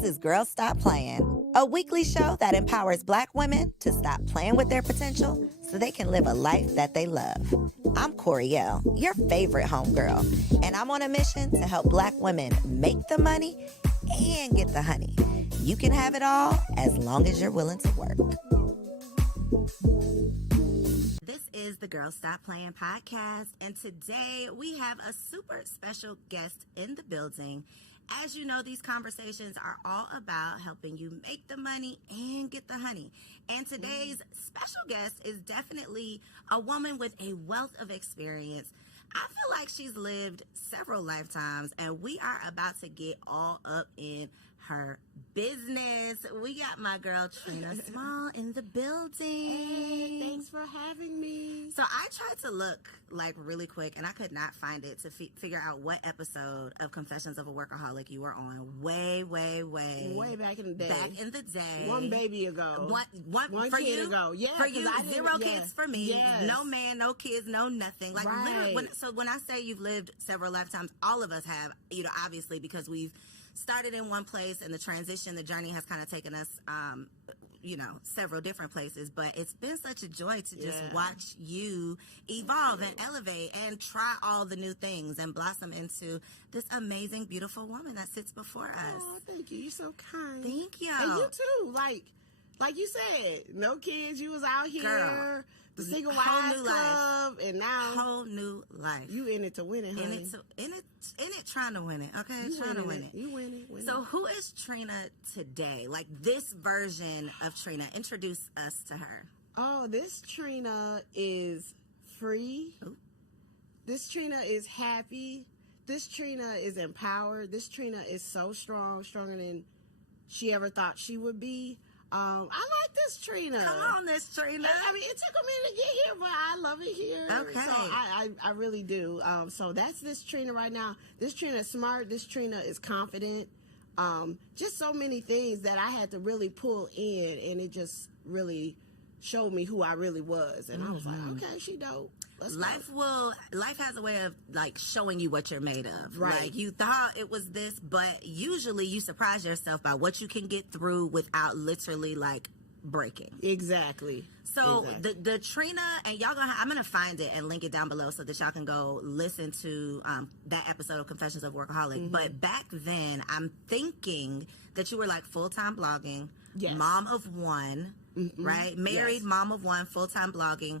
This is Girls Stop Playing, a weekly show that empowers Black women to stop playing with their potential so they can live a life that they love. I'm Coriel, your favorite homegirl, and I'm on a mission to help Black women make the money and get the honey. You can have it all as long as you're willing to work. This is the Girls Stop Playing podcast, and today we have a super special guest in the building. As you know, these conversations are all about helping you make the money and get the honey. And today's special guest is definitely a woman with a wealth of experience. I feel like she's lived several lifetimes, and we are about to get all up in her business. We got my girl Trina Small in the building. Hey, thanks for having me. So I tried to look like really quick, and I could not find it to figure out what episode of Confessions of a Workaholic you were on. Way back in the day. Back in the day. One baby ago. One for kid you? Ago. Yeah. For you, zero kids for me. Yes. No man, no kids, no nothing. Like right. literally. When I say you've lived several lifetimes, all of us have. You know, obviously because we've started in one place, and the journey has kind of taken us, several different places. But it's been such a joy to just watch you evolve and elevate and try all the new things and blossom into this amazing, beautiful woman that sits before us. Oh, thank you. You're so kind. Thank you. And you too. Like you said, no kids. You was out here. Girl. The Single Wives Club, and now whole new life. You in it to win it, honey. In it, trying to win it. Okay, trying to win it. You win it. So, who is Trina today? Like this version of Trina. Introduce us to her. Oh, this Trina is free. Ooh. This Trina is happy. This Trina is empowered. This Trina is so strong, stronger than she ever thought she would be. I like this Trina. Come on, this Trina. I mean, it took a minute to get here, but I love it here. Okay. So I really do. So that's this Trina right now. This Trina is smart. This Trina is confident. Just so many things that I had to really pull in, and it just really showed me who I really was. And I was like, okay, she dope. Life has a way of like showing you what you're made of. Right. Like you thought it was this, but usually you surprise yourself by what you can get through without literally like breaking. Exactly. So the Trina, and I'm gonna find it and link it down below so that y'all can go listen to that episode of Confessions of Workaholic. But back then, I'm thinking that you were like full-time blogging, mom of one, right? Married, mom of one, full-time blogging.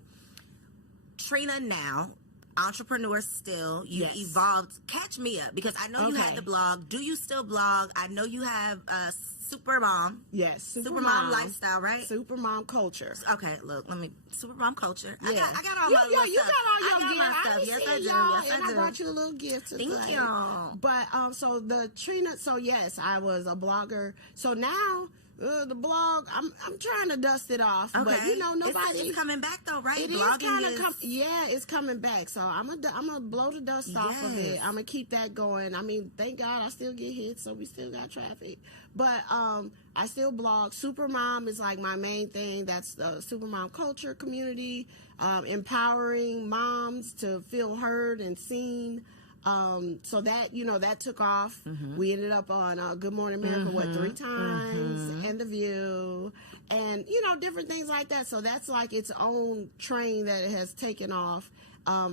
Trina now, entrepreneur still. You evolved. Catch me up, because I know you had the blog. Do you still blog? I know you have Super Mom. Yes, Super Mom lifestyle, right? Super Mom culture. Okay, look, Super Mom culture. Yeah. I got all my stuff. You got all your stuff. Yes, I do. Yes, I brought you a little gift today. Thank you. But so the Trina. So yes, I was a blogger. So now. The blog, I'm trying to dust it off, but nobody. It's coming back though, right? It Blogging is kind of it's coming back. So I'm gonna blow the dust off of it. I'm gonna keep that going. I mean, thank God I still get hits, so we still got traffic. But I still blog. Super Mom is like my main thing. That's the Super Mom culture community, empowering moms to feel heard and seen. So that, that took off. We ended up on Good Morning America, 3 times, and The View, and, different things like that. So that's like its own train that it has taken off,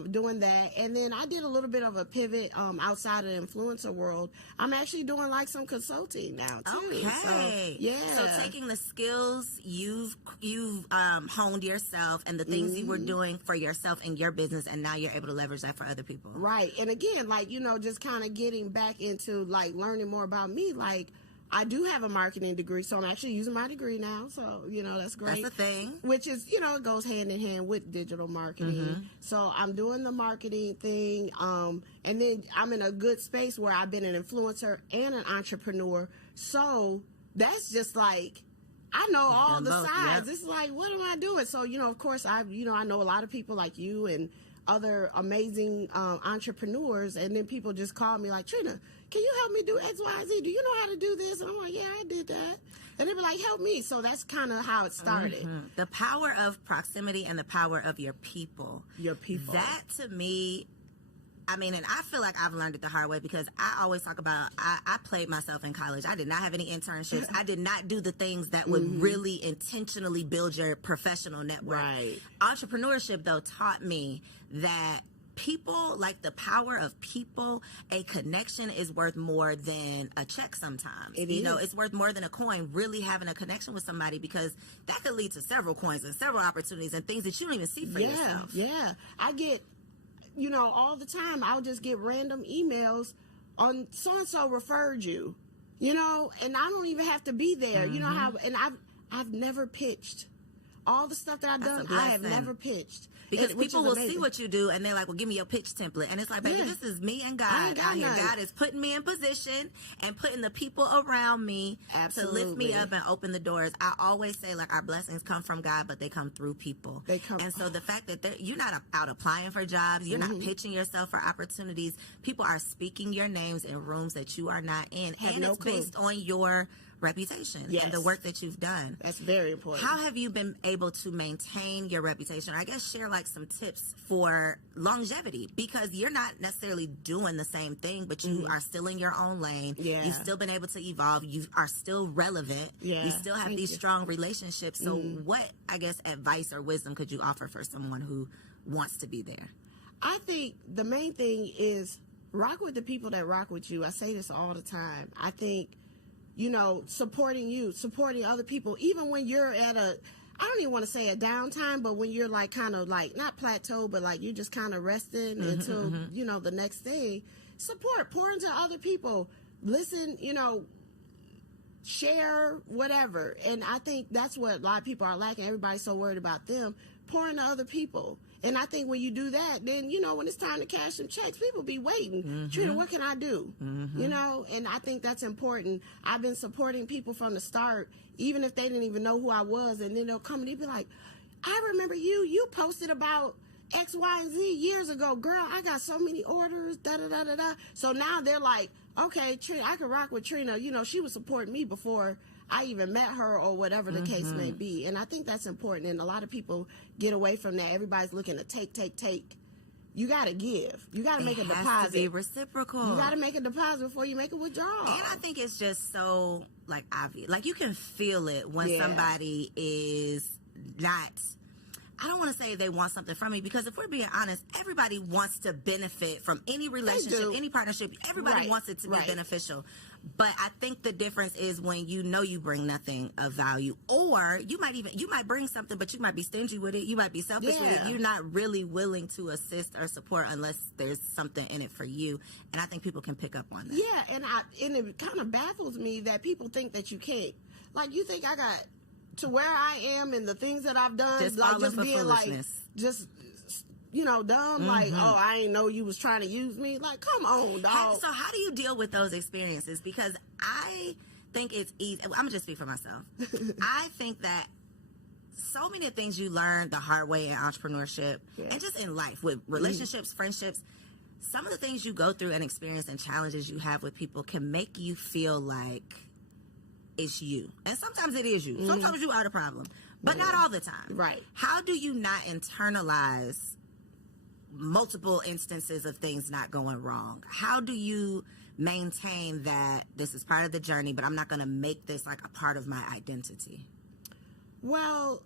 doing that. And then I did a little bit of a pivot outside of the influencer world. I'm actually doing like some consulting now, too. Okay. So taking the skills you've honed yourself and the things you were doing for yourself and your business, and now you're able to leverage that for other people. Right. And again, like, just kind of getting back into like learning more about me. Like, I do have a marketing degree, so I'm actually using my degree now. So, that's great. That's the thing. Which is, it goes hand in hand with digital marketing. So I'm doing the marketing thing. And then I'm in a good space where I've been an influencer and an entrepreneur. So that's just like, I know all the sides. Yep. It's like, what am I doing? So, of course, I know a lot of people like you and other amazing entrepreneurs, and then people just call me like, Trina, can you help me do X, Y, Z? Do you know how to do this? And I'm like, yeah, I did that. And they be like, help me. So that's kind of how it started. The power of proximity and the power of your people. Your people. That, to me, I mean, and I feel like I've learned it the hard way because I always talk about I played myself in college. I did not have any internships. I did not do the things that would really intentionally build your professional network. Right. Entrepreneurship, though, taught me that people, like the power of people, a connection is worth more than a check sometimes. You know, it's worth more than a coin, really having a connection with somebody, because that could lead to several coins and several opportunities and things that you don't even see for yourself. Yeah. I get, you know, all the time, I'll just get random emails on so-and-so referred you, you know, and I don't even have to be there. You know how, and I've never pitched. All the stuff that I've done, I have never pitched. Because people will see what you do and they're like, well, give me your pitch template. And it's like, baby, this is me and God out here. God is putting me in position and putting the people around me to lift me up and open the doors. I always say, like, our blessings come from God, but they come through people. And so the fact that you're not out applying for jobs, you're not pitching yourself for opportunities. People are speaking your names in rooms that you are not in. And it's based on your reputation and the work that you've done. That's very important. How have you been able to maintain your reputation? I guess share like some tips for longevity, because you're not necessarily doing the same thing, but you are still in your own lane. You've still been able to evolve. You are still relevant. You still have these strong relationships. So what, I guess, advice or wisdom could you offer for someone who wants to be there? I think the main thing is rock with the people that rock with you. I say this all the time. I think, you know, supporting you, supporting other people, even when you're at a, I don't even want to say a downtime, but when you're like kind of like not plateau, but like you're just kind of resting until, you know, the next thing. Support, pour into other people, listen, you know, share, whatever. And I think that's what a lot of people are lacking. Everybody's so worried about them. Pour into other people. And I think when you do that, then, you know, when it's time to cash some checks, people be waiting. Trina, what can I do? You know, and I think that's important. I've been supporting people from the start, even if they didn't even know who I was. And then they'll come and they'll be like, I remember you posted about X, Y, and Z years ago. Girl, I got so many orders, da-da-da-da-da. So now they're like, okay, Trina, I can rock with Trina. You know, she was supporting me before I even met her or whatever the case may be. And I think that's important. And a lot of people get away from that. Everybody's looking to take. You got to give. You got to make a deposit. It has to be reciprocal. You got to make a deposit before you make a withdrawal. And I think it's just so, like, obvious. Like, you can feel it when somebody is not, I don't want to say they want something from me, because if we're being honest, everybody wants to benefit from any relationship, any partnership. Everybody wants it to be beneficial. But I think the difference is when you know you bring nothing of value, or you might bring something, but you might be stingy with it. You might be selfish with it. You're not really willing to assist or support unless there's something in it for you. And I think people can pick up on that. Yeah, and it kind of baffles me that people think that you can't. Like, you think I got to where I am and the things that I've done, just being like, just, you know, dumb, like, oh, I ain't know you was trying to use me. Like, come on, dog. So how do you deal with those experiences? Because I think it's easy. I'm going to just speak for myself. I think that so many things you learn the hard way in entrepreneurship and just in life with relationships, friendships, some of the things you go through and experience and challenges you have with people can make you feel like it's you. And sometimes it is you. Sometimes you are the problem, but not all the time. Right. How do you not internalize multiple instances of things not going wrong? How do you maintain that this is part of the journey, but I'm not going to make this like a part of my identity? Well,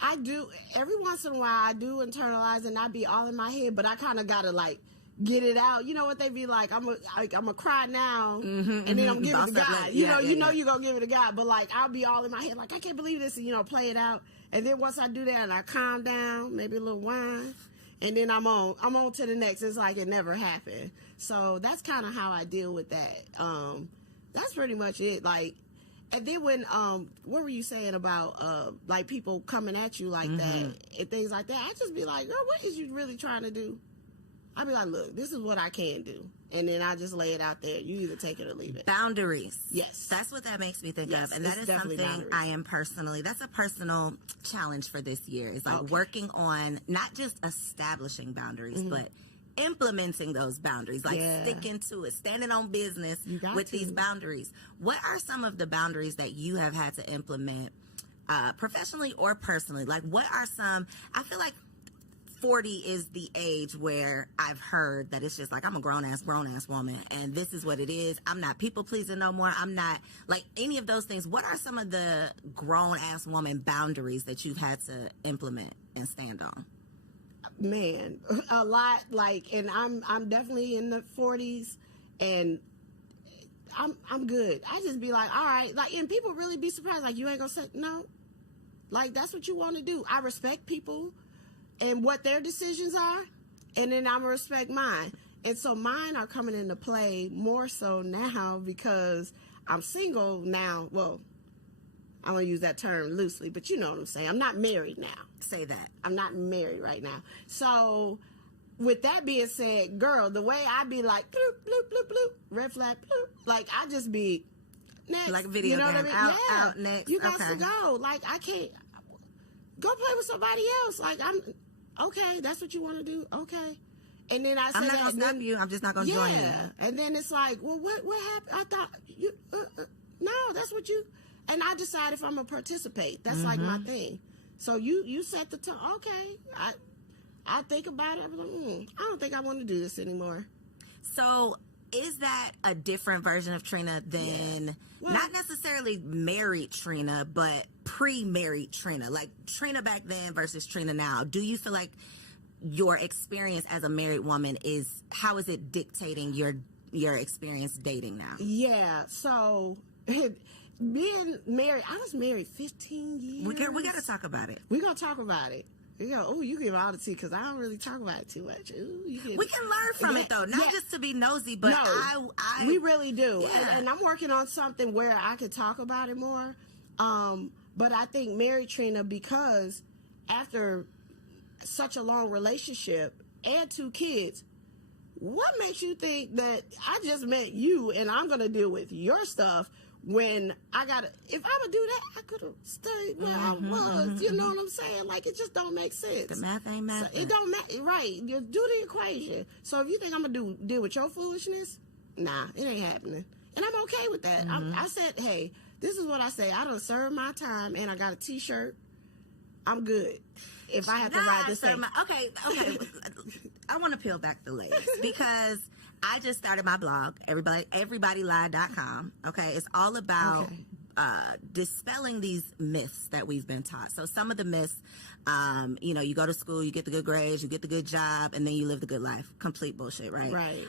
I do. Every once in a while, I do internalize and I be all in my head, but I kind of got to like get it out. You know what they be like? I'm a cry now, and then I'm giving it to God. You know you're going to give it to God, but like I'll be all in my head like, I can't believe this, and you know, play it out. And then once I do that and I calm down, maybe a little wine, and then I'm on to the next. It's like it never happened. So that's kind of how I deal with that. That's pretty much it. Like, and then when what were you saying about like people coming at you like that and things like that? I just be like, girl, what is you really trying to do? I be like, look, this is what I can do, and then I just lay it out there. You either take it or leave it. Boundaries. Yes, that's what that makes me think of, and that is something boundaries. That's a personal challenge for this year. It's like working on not just establishing boundaries, but implementing those boundaries, like sticking to it, standing on business with these boundaries. What are some of the boundaries that you have had to implement professionally or personally? Like, what are some, I feel like 40 is the age where I've heard that it's just like, I'm a grown-ass woman, and this is what it is. I'm not people-pleasing no more. I'm not, like, any of those things. What are some of the grown-ass woman boundaries that you've had to implement and stand on? Man, a lot, like, and I'm definitely in the 40s, and I'm good. I just be like, all right, like, and people really be surprised, like, you ain't gonna say no? Like, that's what you want to do. I respect people and what their decisions are, and then I'm gonna respect mine. And so mine are coming into play more so now because I'm single now. Well, I'm gonna use that term loosely, but you know what I'm saying. I'm not married now. Say that. I'm not married right now. So with that being said, girl, the way I be like, bloop, bloop, bloop, bloop, red flag, bloop, like I just be next. Like a video you know game. What I mean? Out, next. You got to go. Like, I can't go play with somebody else. Like, okay, that's what you want to do? Okay. And then I say, I'm not going to stop you. I'm just not going to join you. Yeah. And then it's like, well, what happened? I thought you, no, that's what you, and I decide if I'm going to participate. That's like my thing. So you set the tone. Okay. I think about it. I'm like, I don't think I want to do this anymore. So is that a different version of Trina than not necessarily married Trina, but pre-married Trina? Like Trina back then versus Trina now. Do you feel like your experience as a married woman how is it dictating your experience dating now? Yeah. So being married, I was married 15 years. We got to talk about it. We're going to talk about it. You give all the tea because I don't really talk about it too much. We can learn from it though, not just to be nosy, but we really do. Yeah. And I'm working on something where I could talk about it more. But I think married Trina, because after such a long relationship and 2 kids, what makes you think that I just met you and I'm going to deal with your stuff when if I would do that, I could have stayed where I was. You know what I'm saying? Like, it just don't make sense. The math ain't math. So it don't matter. Right. You do the equation. So if you think I'm going to deal with your foolishness, nah, it ain't happening. And I'm okay with that. I said, hey, this is what I say. I done served my time and I got a T-shirt. I'm good. If I have to ride this thing. Okay. I want to peel back the layers because I just started my blog, everybodylie.com. Okay. It's all about dispelling these myths that we've been taught. So some of the myths, you go to school, you get the good grades, you get the good job, and then you live the good life. Complete bullshit, right? Right.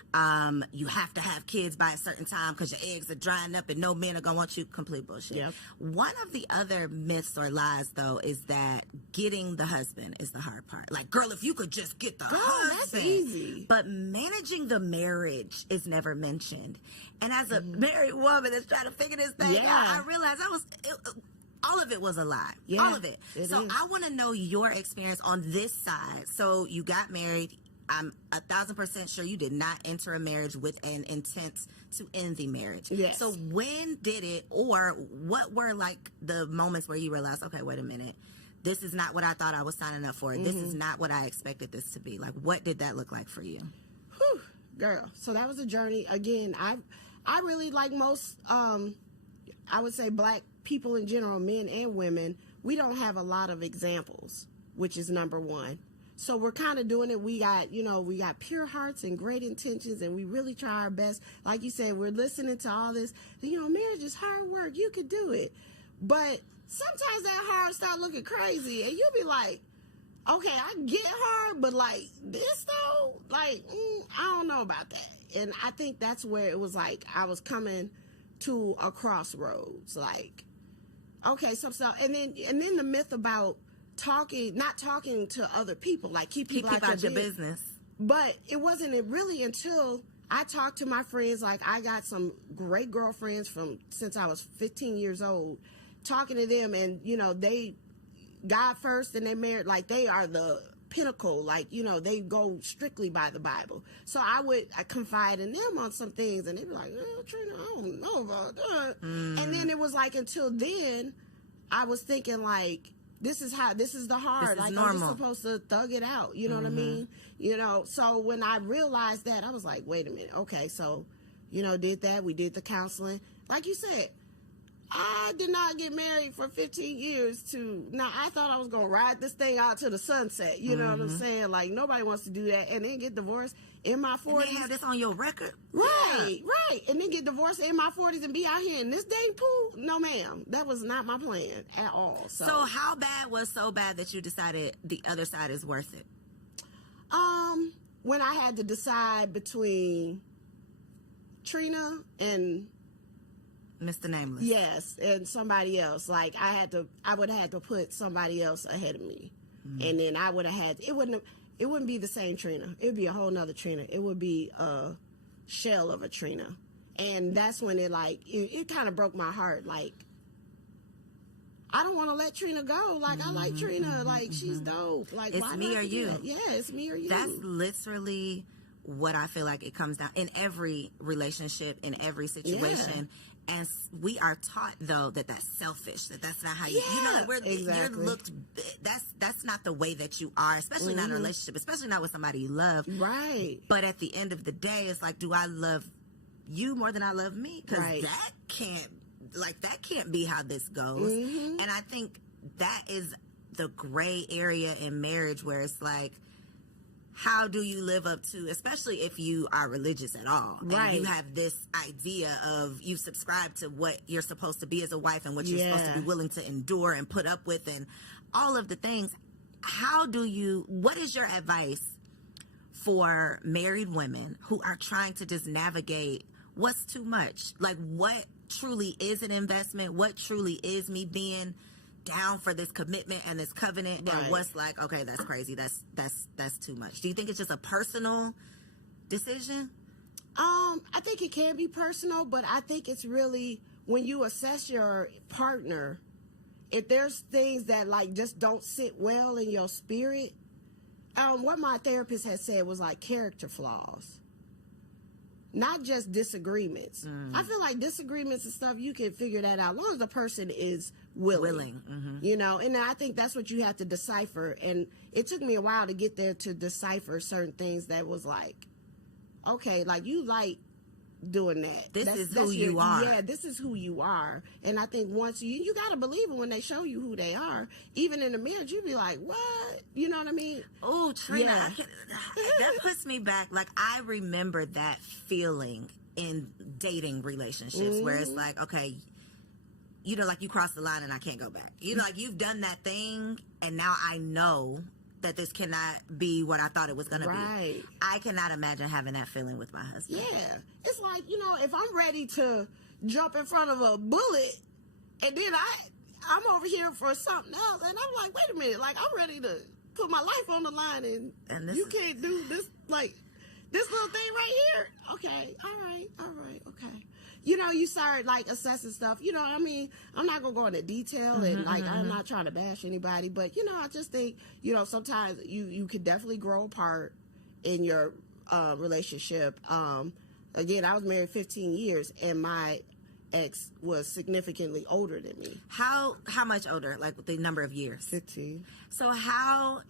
You have to have kids by a certain time because your eggs are drying up and no men are going to want you. Complete bullshit. Yep. One of the other myths or lies, though, is that getting the husband is the hard part. Like, girl, if you could just get the husband. That's easy. But managing the marriage is never mentioned. And as a married woman that's trying to figure this thing out, I realized all of it was a lie. Yeah, all of it. So is. I want to know your experience on this side. So you got married. I'm 1,000% sure you did not enter a marriage with an intent to end the marriage. Yes. So when did it, or what were like the moments where you realized, okay, wait a minute, this is not what I thought I was signing up for. This is not what I expected this to be. Like, what did that look like for you? Whew, girl. So that was a journey. Again, I really, like most, I would say Black people in general, men and women, we don't have a lot of examples, which is number one. So we're kind of doing it. We got pure hearts and great intentions, and we really try our best. Like you said, we're listening to all this. Marriage is hard work. You could do it. But sometimes that hard start looking crazy, and you'll be like, okay, I get hard, but like this though, like, I don't know about that. And I think that's where it was like I was coming to a crossroads. Like, okay, so and then the myth about not talking to other people, like keep people out your business. But it wasn't really until I talked to my friends. Like, I got some great girlfriends since I was 15 years old, talking to them, and they God first and they married, like they are the pinnacle, like they go strictly by the Bible. So I confide in them on some things, and they'd be like, Trina, I don't know about that. And then it was like, until then I was thinking like, this is the hard, like normal. I'm just supposed to thug it out, you know what I mean? So when I realized that, I was like, wait a minute, okay, so we did the counseling. Like you said, I did not get married for 15 years now I thought I was going to ride this thing out to the sunset. You know what I'm saying? Like, nobody wants to do that and then get divorced in my 40s. And they have this on your record. Right, right. And then get divorced in my 40s and be out here in this dang pool? No, ma'am. That was not my plan at all. So how bad was so bad that you decided the other side is worth it? When I had to decide between Trina and Mr. Nameless. yes, and somebody else, like I would have had to put somebody else ahead of me. And then I would have had it wouldn't be the same Trina. It would be a whole nother Trina. It would be a shell of a Trina. And that's when it kind of broke my heart. Like, I don't want to let Trina go. Like, I like Trina. Like, she's dope. Like, It's why me not or do you. that? Yeah, it's me or you. That's literally what I feel like it comes down in every relationship, in every situation. And we are taught, though, that that's selfish, that's not how you, you're looked, that's not the way that you are, especially not in a relationship, especially not with somebody you love. Right. But at the end of the day, it's like, do I love you more than I love me? Because that can't be how this goes. And I think that is the gray area in marriage where it's like, how do you live up to, especially if you are religious at all, right? And you have this idea of you subscribe to what you're supposed to be as a wife and what you're supposed to be willing to endure and put up with and all of the things. What is your advice for married women who are trying to just navigate what's too much? Like, what truly is an investment? What truly is me being down for this commitment and this covenant, and what's like, okay, that's crazy, that's too much? Do you think it's just a personal decision? I think it can be personal, but I think it's really when you assess your partner, if there's things that like just don't sit well in your spirit. What my therapist had said was like character flaws, not just disagreements. I feel like disagreements and stuff, you can figure that out as long as the person is willing. You know, and I think that's what you have to decipher. And it took me a while to get there to decipher certain things that was like, okay, like you like doing that. This is who you are. Yeah, this is who you are. And I think once you got to believe it when they show you who they are. Even in the marriage, you be like, what? You know what I mean? Oh, Trina, that puts me back. Like, I remember that feeling in dating relationships where it's like, okay, you know, like you crossed the line and I can't go back. You know, like you've done that thing and now I know that this cannot be what I thought it was going to be. I cannot imagine having that feeling with my husband. Yeah. It's like, you know, if I'm ready to jump in front of a bullet and then I'm over here for something else and I'm like, wait a minute, like I'm ready to put my life on the line and you can't do this, like this little thing right here. Okay. All right. Okay. You know, you start like assessing stuff. You know, I mean, I'm not gonna go into detail and like I'm not trying to bash anybody, but you know, I just think, you know, sometimes you could definitely grow apart in your relationship. Again, I was married 15 years and my ex was significantly older than me. How much older? Like the number of years? 15. So how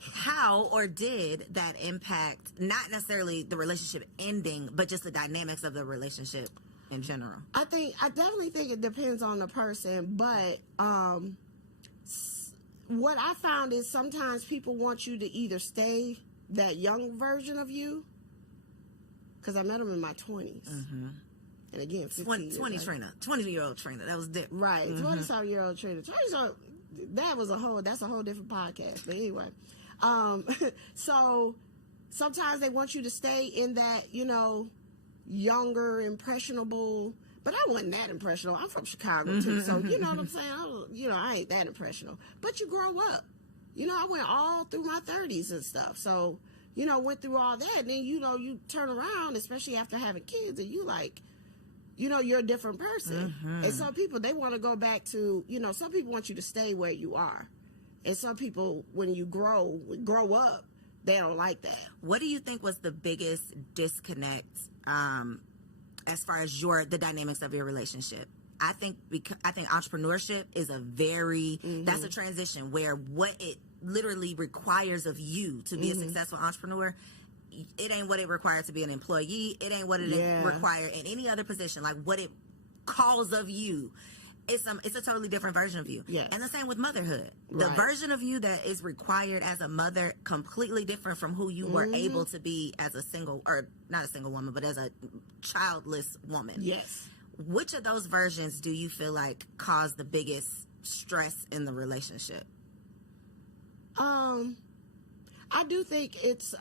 or did that impact not necessarily the relationship ending, but just the dynamics of the relationship in general? I definitely think it depends on the person, but what I found is sometimes people want you to either stay that young version of you, because I met him in my 20s. And again, 20 Trina, 20-year-old Trina, that was different. Right, 20-something-year-old Trina. That's a whole different podcast. But anyway, so sometimes they want you to stay in that, you know, younger, impressionable. But I wasn't that impressionable. I'm from Chicago too, so you know what I'm saying. I ain't that impressionable. But you grow up. You know, I went all through my 30s and stuff. So you know, went through all that, and then you know, you turn around, especially after having kids, and you like, you know, you're a different person. And some people, they want to go back to, you know, some people want you to stay where you are. And some people, when you grow up, they don't like that. What do you think was the biggest disconnect as far as the dynamics of your relationship? I think entrepreneurship is a very, that's a transition where what it literally requires of you to be a successful entrepreneur, it ain't what it requires to be an employee. It ain't what it requires in any other position. Like what it calls of you. it's a totally different version of you. Yes. And the same with motherhood. The Right. version of you that is required as a mother, completely different from who you were able to be as a single, or not a single woman, but as a childless woman. Yes. Which of those versions do you feel like caused the biggest stress in the relationship? I do think it's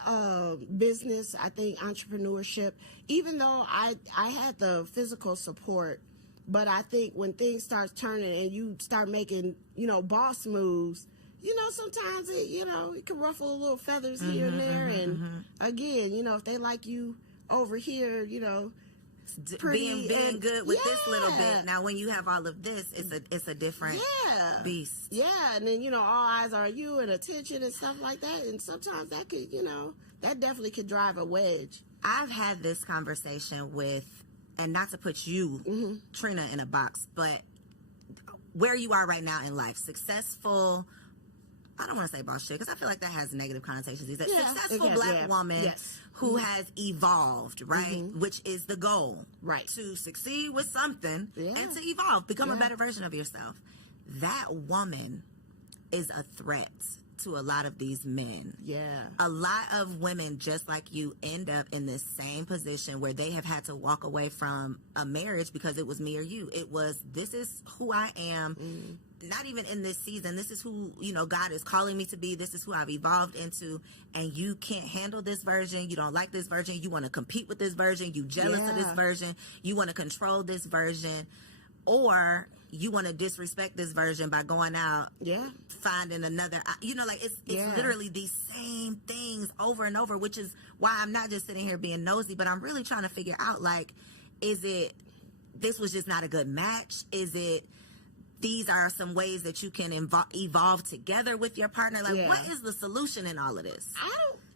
business. I think entrepreneurship, even though I had the physical support, but I think when things start turning and you start making, boss moves, sometimes it can ruffle a little feathers here and there. And again, if they like you over here, being good with this little bit. Now, when you have all of this, it's a different beast. Yeah, and then all eyes are on you and attention and stuff like that. And sometimes that could, that definitely could drive a wedge. I've had this conversation with, and not to put you, Trina, in a box, but where you are right now in life, successful. I don't want to say boss shit because I feel like that has negative connotations. He's a successful black woman who has evolved, right? Which is the goal, right? To succeed with something and to evolve, become a better version of yourself. That woman is a threat to a lot of these men. Yeah. A lot of women just like you end up in this same position where they have had to walk away from a marriage because it was me or you. It was, this is who I am. Not even in this season. This is who, God is calling me to be. This is who I've evolved into. And you can't handle this version. You don't like this version. You want to compete with this version. You jealous of this version. You want to control this version. Or you want to disrespect this version by going out, finding another, it's literally these same things over and over, which is why I'm not just sitting here being nosy, but I'm really trying to figure out, is it, this was just not a good match? Is it, these are some ways that you can evolve together with your partner? What is the solution in all of this?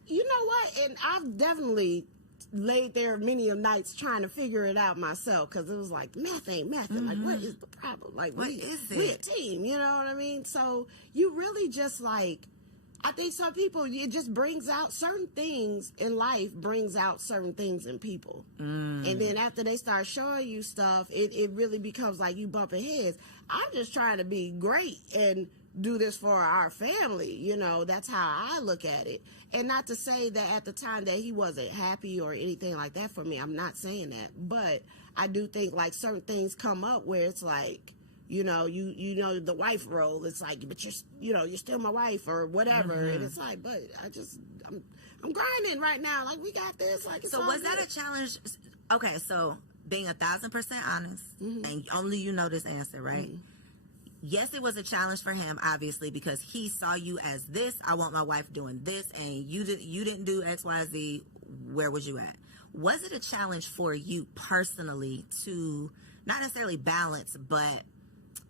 You know what? And I've definitely laid there many of nights trying to figure it out myself because it was like, math ain't math. Like, what is the problem? Like, what is it? We're a team, you know what I mean? So you really just I think some people, it just brings out certain things in life, brings out certain things in people. And then after they start showing you stuff, it really becomes like you bumping heads. I'm just trying to be great and do this for our family. That's how I look at it. And not to say that at the time that he wasn't happy or anything like that for me. I'm not saying that. But I do think certain things come up where it's like, the wife role. It's like, but you're still my wife or whatever. And it's like, but I'm grinding right now. Like, we got this. Like, it's so was that a challenge? Okay, so being 1,000% honest, and only you know this answer, right? Yes, it was a challenge for him, obviously, because he saw you as this. I want my wife doing this, and you didn't do X, Y, Z. Where was you at? Was it a challenge for you personally to not necessarily balance, but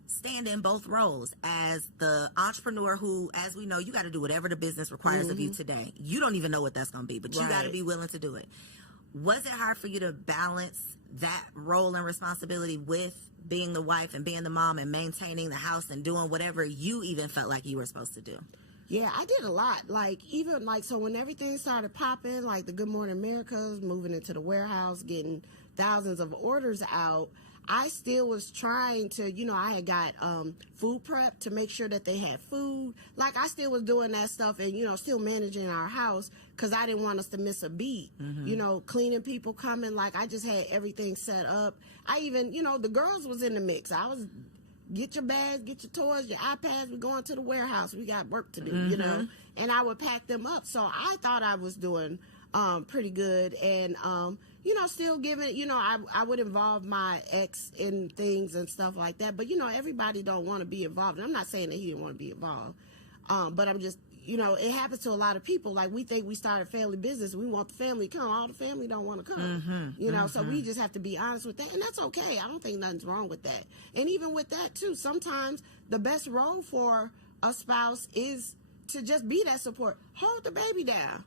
stand in both roles as the entrepreneur who, as we know, you got to do whatever the business requires of you today. You don't even know what that's going to be, but you got to be willing to do it. Was it hard for you to balance that role and responsibility with being the wife and being the mom and maintaining the house and doing whatever you even felt like you were supposed to do? Yeah, I did a lot. So when everything started popping, like the Good Morning Americas, moving into the warehouse, getting thousands of orders out, I still was trying to, I had got food prep to make sure that they had food. Like, I still was doing that stuff and, still managing our house because I didn't want us to miss a beat. Cleaning people coming. Like, I just had everything set up. I even, the girls was in the mix. I was, get your bags, get your toys, your iPads. We're going to the warehouse. We got work to do, And I would pack them up. So I thought I was doing pretty good. And, still giving, I would involve my ex in things and stuff like that. But, everybody don't want to be involved. And I'm not saying that he didn't want to be involved. But I'm just, it happens to a lot of people. Like, we think we started family business. We want the family to come. All the family don't want to come. So we just have to be honest with that. And that's okay. I don't think nothing's wrong with that. And even with that, too, sometimes the best role for a spouse is to just be that support. Hold the baby down.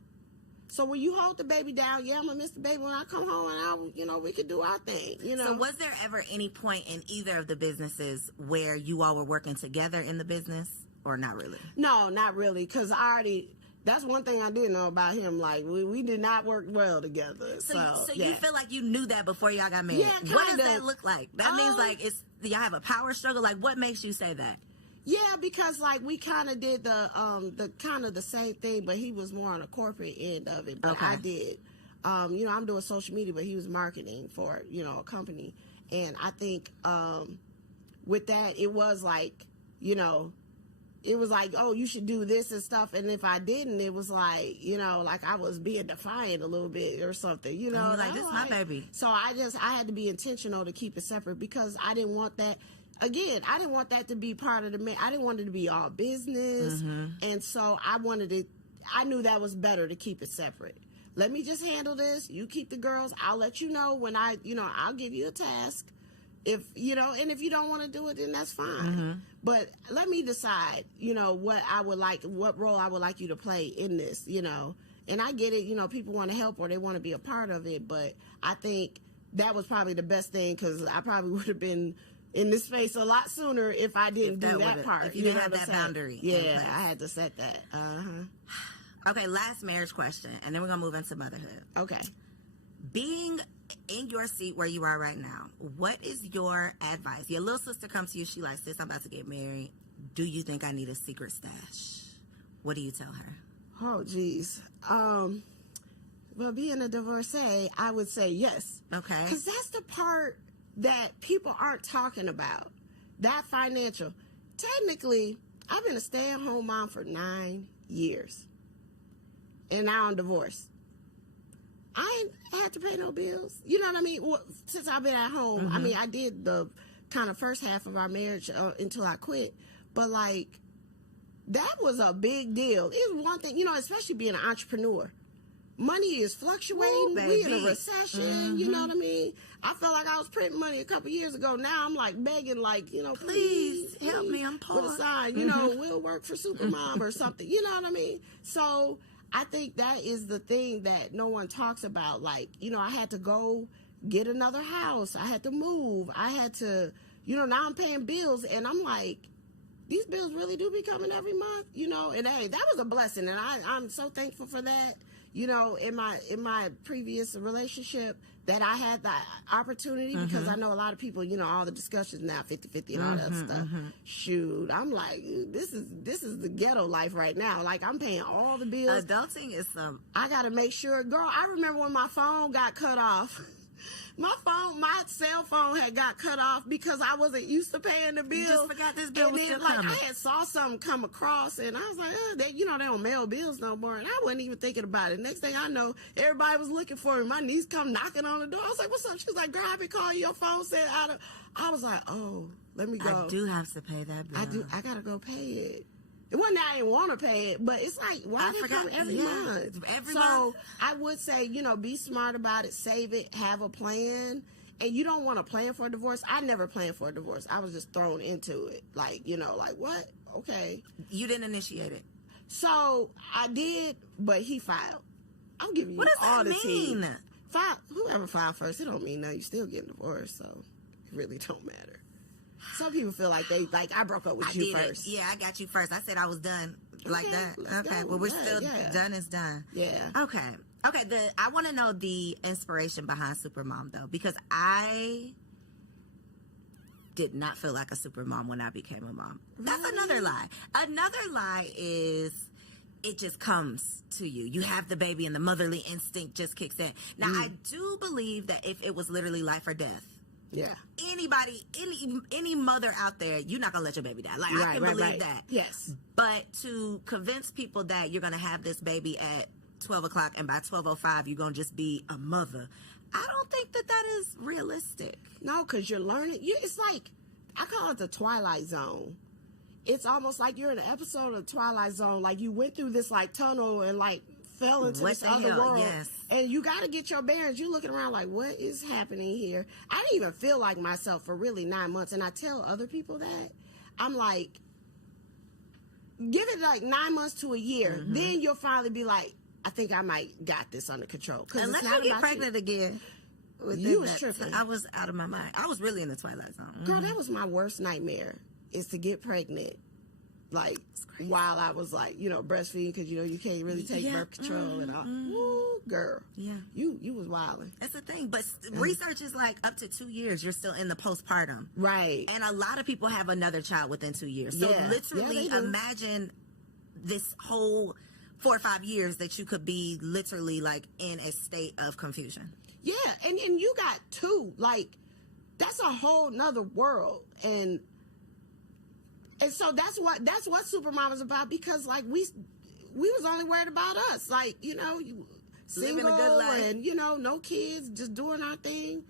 So when you hold the baby down, I'm going to miss the baby when I come home and we could do our thing, So was there ever any point in either of the businesses where you all were working together in the business or not really? No, not really. Because That's one thing I did know about him. Like, we did not work well together. So yeah. You feel like you knew that before y'all got married? Yeah, kinda. What does that look like? That means like y'all have a power struggle. Like, what makes you say that? Yeah, because like we kind of did the kind of the same thing, but he was more on the corporate end of it. But Okay. I did, you know, I'm doing social media, but he was marketing for, you know, a company. And I think with that, it was like, you know, it was like, oh, you should do this and stuff. And if I didn't, it was like, you know, like I was being defiant a little bit or something, you know. Like, this is my baby. So I had to be intentional to keep it separate because I didn't want that. Again, I didn't want that to be part of the. I didn't want it to be all business. And so I wanted it. I knew that was better to keep it separate. Let me just handle this. You keep the girls. I'll let you know when I'll give you a task. If, you know, and if you don't want to do it, then that's fine. But let me decide, you know, what role I would like you to play in this, you know. And I get it, you know, people want to help or they want to be a part of it. But I think that was probably the best thing because I probably would have been in this space a lot sooner if I didn't do that part. If you didn't have that boundary. Yeah, I had to set that. Okay, last marriage question, and then we're going to move into motherhood. Okay. Being in your seat where you are right now, what is your advice? Your little sister comes to you, she like, sis, I'm about to get married. Do you think I need a secret stash? What do you tell her? Oh, geez. Well, being a divorcee, I would say yes. Okay. Because that's the part that people aren't talking about. That financial. Technically, I've been a stay-at-home mom for 9 years. And now I'm divorced. I ain't had to pay no bills. You know what I mean? Well, since I've been at home, I mean, I did the kind of first half of our marriage until I quit. But, like, that was a big deal. It's one thing, you know, especially being an entrepreneur. Money is fluctuating. We in a recession. You know what I mean? I felt like I was printing money a couple years ago. Now I'm like begging, like, you know, please help me. I'm poor. With a sign, you know, we'll work for Supermom or something. You know what I mean? So I think that is the thing that no one talks about. Like, you know, I had to go get another house. I had to move. I had to, you know, now I'm paying bills. And I'm like, these bills really do be coming every month, you know. And, hey, that was a blessing. And I'm so thankful for that. You know, in my previous relationship, that I had that opportunity because I know a lot of people, you know, all the discussions now, 50-50 and all that stuff. Shoot, I'm like, this is the ghetto life right now. Like, I'm paying all the bills. Adulting is I got to make sure. Girl, I remember when my phone got cut off. My cell phone had got cut off because I wasn't used to paying the bill. You just forgot this bill and was then, still like, coming. I had saw something come across, and I was like, you know, they don't mail bills no more. And I wasn't even thinking about it. Next thing I know, everybody was looking for me. My niece come knocking on the door. I was like, what's up? She was like, girl, I've been calling your phone. Said I was like, oh, let me go. I do have to pay that bill. I got to go pay it. It wasn't that I didn't want to pay it, but it's like, why they come every month? So I would say, you know, be smart about it, save it, have a plan. And you don't want to plan for a divorce. I never planned for a divorce. I was just thrown into it. Like, you know, like, what? Okay. You didn't initiate it. So I did, but he filed. I'm giving you all the tea. What does that mean? Whoever filed first, it don't mean nothing. You still getting divorced, so it really don't matter. Some people feel like I broke up with you first. Yeah, I got you first. I said I was done like that. Okay, go. well, we're still done is done. Yeah. Okay. I want to know the inspiration behind Supermom, though, because I did not feel like a supermom when I became a mom. That's another lie. Another lie is it just comes to you. You have the baby and the motherly instinct just kicks in. Now, I do believe that if it was literally life or death, anybody, any mother out there, you're not gonna let your baby die. Like, I can believe that. Yes. But to convince people that you're gonna have this baby at 12 o'clock and by 12:05 you're gonna just be a mother, I don't think that is realistic. No, because you're learning. It's like, I call it the Twilight Zone. It's almost like you're in an episode of Twilight Zone. Like, you went through this, like, tunnel and, like, fell into this other world. Yes. And you got to get your bearings. You're looking around like, what is happening here? I didn't even feel like myself for really 9 months. And I tell other people that. I'm like, give it like 9 months to a year. Then you'll finally be like, I think I might got this under control. Unless you get pregnant again. You was tripping. I was out of my mind. I was really in the Twilight Zone. Girl, that was my worst nightmare, is to get pregnant like while I was like, breastfeeding, because you can't really take birth control and all. Woo, girl. Yeah. You was wilding. It's the thing, but research is like up to 2 years, you're still in the postpartum. Right. And a lot of people have another child within 2 years. So literally imagine this whole 4 or 5 years that you could be literally like in a state of confusion. Yeah. And you got 2, like, that's a whole nother world. And so that's what Supermom is about, because like we was only worried about us, like, single, living a good life, and no kids, just doing our thing,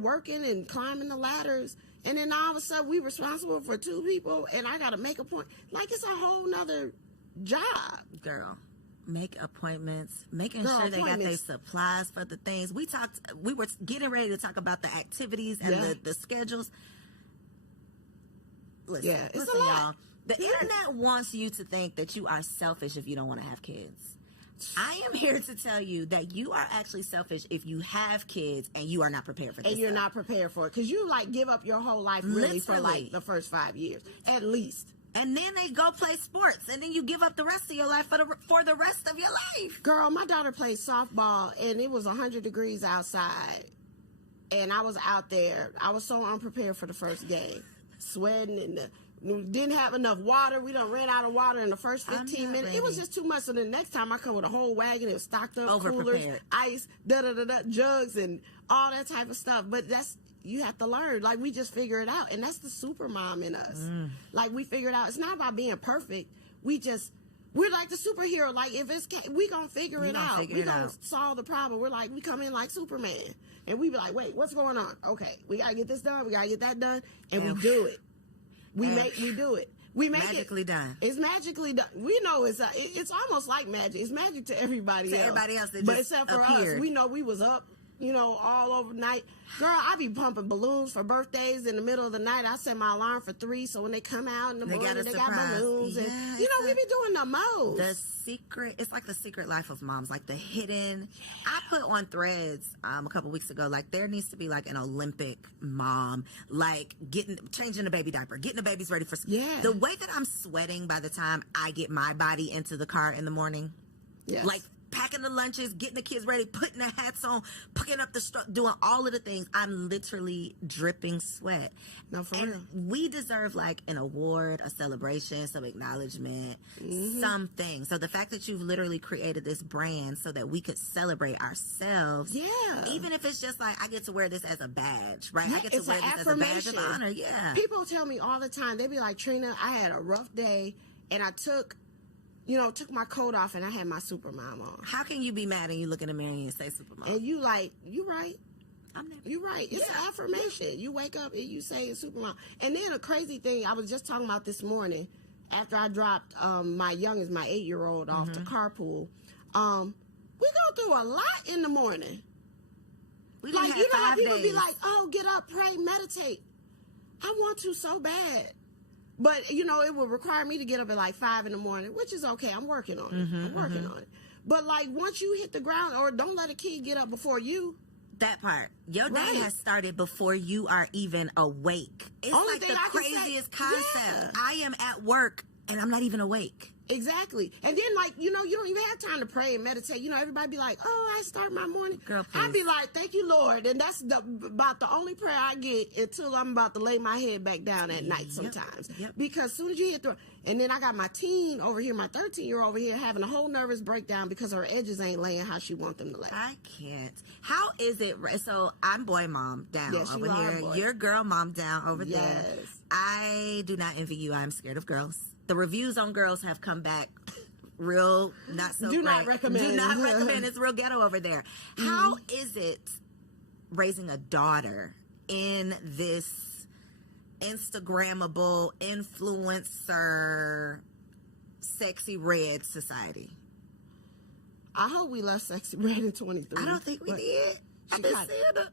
working and climbing the ladders, and then all of a sudden we responsible for 2 people, and I gotta make a point. Like, it's a whole nother job, girl. Make appointments, making sure they got their supplies for the things. We were getting ready to talk about the activities and the schedules. Listen, it's a lot. Y'all. The internet wants you to think that you are selfish if you don't want to have kids. I am here to tell you that you are actually selfish if you have kids and you are not prepared for this. And you're not prepared for it, because you like give up your whole life really for like the first 5 years at least. And then they go play sports, and then you give up the rest of your life for the rest of your life. Girl, my daughter played softball, and it was 100 degrees outside, and I was out there. I was so unprepared for the first game, sweating, and we didn't have enough water. We done ran out of water in the first 15 minutes. Ready. It was just too much. So the next time I come with a whole wagon, it was stocked up, over-prepared, coolers, ice, jugs, and all that type of stuff. But you have to learn. Like, we just figure it out. And that's the Supermom in us. Like, we figure it out. It's not about being perfect. We're like the superhero. Like, if we gonna figure it out. We gonna solve the problem. We're like, we come in like Superman. And we be like, wait, what's going on? Okay, we gotta get this done. We gotta get that done. And we do it. We do it. We make magically done. It's magically done. We know it's almost like magic. It's magic to everybody else. Everybody else, but except for us, we know we was up, all overnight. Girl, I be pumping balloons for birthdays in the middle of the night. I set my alarm for 3, so when they come out in the morning, they got balloons. And, we be doing the most. It's like the secret life of moms, like the hidden. I put on Threads a couple weeks ago, like there needs to be like an Olympic mom, like changing the baby diaper, getting the babies ready for school. Yeah. The way that I'm sweating by the time I get my body into the car in the morning, like packing the lunches, getting the kids ready, putting the hats on, picking up doing all of the things. I'm literally dripping sweat. No, for real. We deserve like an award, a celebration, some acknowledgement, something. So the fact that you've literally created this brand so that we could celebrate ourselves. Yeah. Even if it's just like, I get to wear this as a badge, right? Yeah, I get to wear this as a badge of honor. Yeah. People tell me all the time, they be like, Trina, I had a rough day and I took my coat off and I had my Supermom on. How can you be mad and you look in the mirror and you say Supermom? And you like, you right. You're right. It's an affirmation. Yeah. You wake up and you say it's Supermom. And then a crazy thing I was just talking about this morning, after I dropped my youngest, my 8-year-old, off to carpool. We go through a lot in the morning. We like, have how people days. be like, oh, get up, pray, meditate. I want to so bad. But, it would require me to get up at like 5 in the morning, which is okay. I'm working on it. I'm working on it. But, like, once you hit the ground, or don't let a kid get up before you. That part. Your day has started before you are even awake. It's Only like the craziest concept. Yeah. I am at work and I'm not even awake. Exactly. And then, like, you don't even have time to pray and meditate. Everybody be like, oh, I start my morning. Girl, please. I be like, thank you, Lord. And that's about the only prayer I get until I'm about to lay my head back down at night sometimes. Because as soon as you hit and then I got my teen over here, my 13-year-old over here having a whole nervous breakdown because her edges ain't laying how she want them to lay. I can't. How is it? So I'm boy mom down over here. Boy. You're girl mom down over there. I do not envy you. I'm scared of girls. The reviews on girls have come back real, not so Do great. not recommend. Do not recommend. It's real ghetto over there. How is it raising a daughter in this Instagrammable influencer sexy red society? I hope we left Sexy Red in 23. I don't think we did.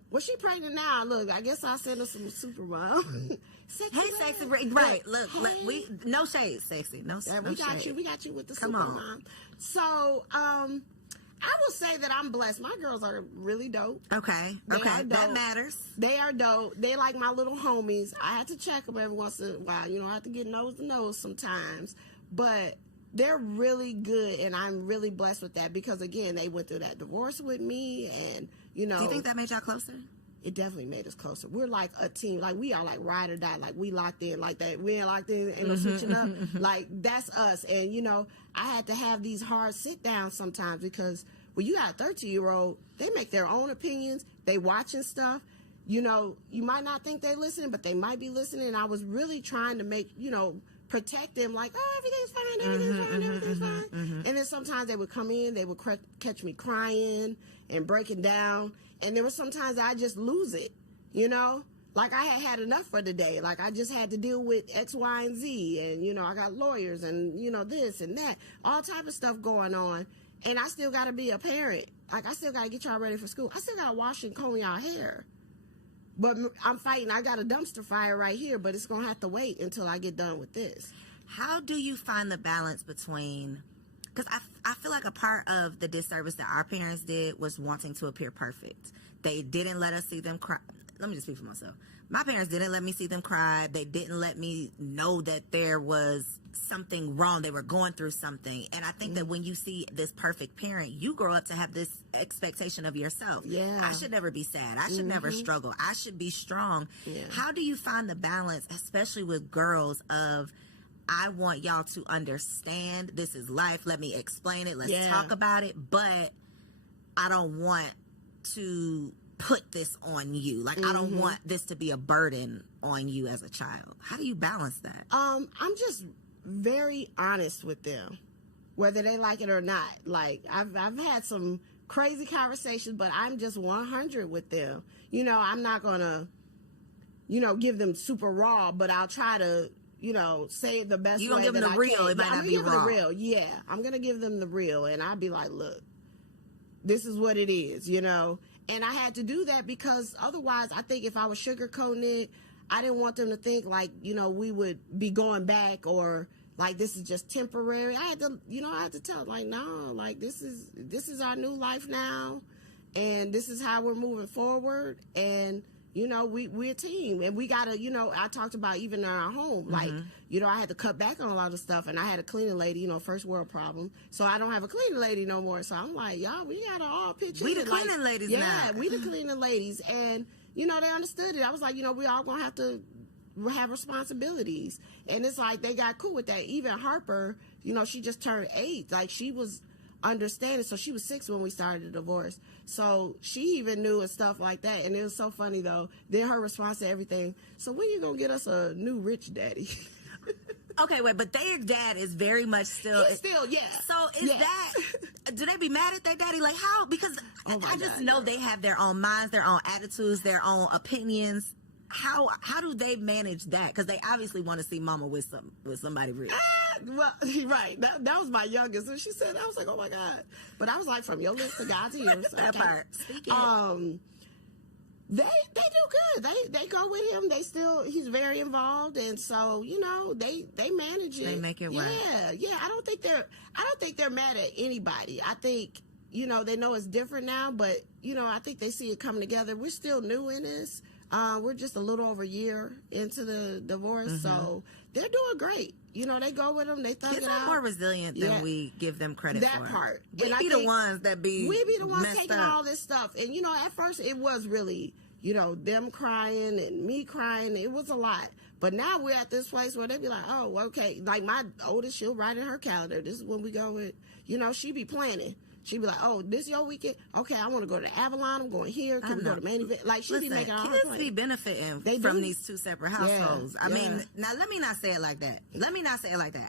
Well, she pregnant now. Look, I guess I'll send her some Supermom. Sexy Red. Right. Look, we no shade, sexy. No, we got shade. you. We got you with the Come Supermom. on. So, I will say that I'm blessed. My girls are really dope. Okay. They Okay. are That dope. matters. They are dope. They like my little homies. I have to check them every once in a while. You know, I have to get nose to nose sometimes. But they're really good, and I'm really blessed with that because, again, they went through that divorce with me, and, you know. Do you think that made y'all closer? It definitely made us closer. We're like a team. Like, we are like ride or die. Like, we locked in like that. We ain't locked in and no switching up. Like, that's us. And, you know, I had to have these hard sit-downs sometimes because when you got a 13-year-old, they make their own opinions. They watching stuff. You know, you might not think they're listening, but they might be listening. And I was really trying to make, you know, protect them like, oh, everything's fine. And then sometimes they would come in, they would catch me crying and breaking down. And there were sometimes I just lose it, you know? Like, I had enough for the day. Like, I just had to deal with X, Y, and Z. And, you know, I got lawyers and, you know, this and that. All type of stuff going on. And I still got to be a parent. Like, I still got to get y'all ready for school. I still got to wash and comb y'all hair. But I'm fighting. I got a dumpster fire right here, but it's going to have to wait until I get done with this. How do you find the balance between, because I feel like a part of the disservice that our parents did was wanting to appear perfect. They didn't let us see them cry. Let me just speak for myself. My parents didn't let me see them cry. They didn't let me know that there was something wrong. They were going through something. And I think that when you see this perfect parent, you grow up to have this expectation of yourself. Yeah. I should never be sad. I should never struggle. I should be strong. Yeah. How do you find the balance, especially with girls, of I want y'all to understand this is life. Let me explain it. Let's talk about it. But I don't want to put this on you. Like, I don't want this to be a burden on you as a child. How do you balance that? I'm just very honest with them, whether they like it or not. Like, I've had some crazy conversations, but I'm just 100 with them. You know, I'm not going to, you know, give them super raw, but I'll try to, you know, say it the best way. You're going to give them the real. It might not be raw. Yeah, I'm going to give them the real. And I'll be like, look, this is what it is, you know. And I had to do that because otherwise, I think if I was sugarcoating it, I didn't want them to think like, you know, we would be going back or like this is just temporary. I had to, you know, I had to tell them, like, no, like this is our new life now, and this is how we're moving forward. And you know, we're a team, and we gotta, you know, I talked about even in our home, like, you know, I had to cut back on a lot of stuff, and I had a cleaning lady, you know, first world problem, so I don't have a cleaning lady no more. So I'm like, y'all, we gotta all pitch in. We the cleaning ladies now. Yeah, we the cleaning ladies, and you know, they understood it. I was like, you know, we all gonna have to have responsibilities, and it's like they got cool with that. Even Harper, you know, she just turned 8, like she was understanding. So she was 6 when we started the divorce, so she even knew and stuff like that. And it was so funny though, then her response to everything, so when you gonna get us a new rich daddy? Okay, wait, but their dad is very much still... He's still, yeah. So is that... Do they be mad at their daddy? Like, how? Because I just know they have their own minds, their own attitudes, their own opinions. How do they manage that? Because they obviously want to see mama with somebody rich. Well, right. That was my youngest. And she said, I was like, oh my God. But I was like, from your lips to God's ears. That part. They do good. They go with him. He's very involved, and so, you know, they manage it. They make it work. Yeah. I don't think they're mad at anybody. I think, you know, they know it's different now, but you know, I think they see it coming together. We're still new in this. We're just a little over a year into the divorce, so they're doing great. You know, they go with them, they thug it out. Kids are more resilient than we give them credit for. That part. We be the ones that be We be the ones messed taking up. all this stuff. And, you know, at first it was really, you know, them crying and me crying. It was a lot. But now we're at this place where they be like, oh, okay. Like my oldest, she'll write in her calendar, this is when we go with, you know, she be planning. She'd be like, oh, this your weekend? Okay, I want to go to Avalon. I'm going here. Can we go to Main Event? Like, she be making all her kids plans. be benefiting They from do. these 2 separate households. I mean, now let me not say it like that.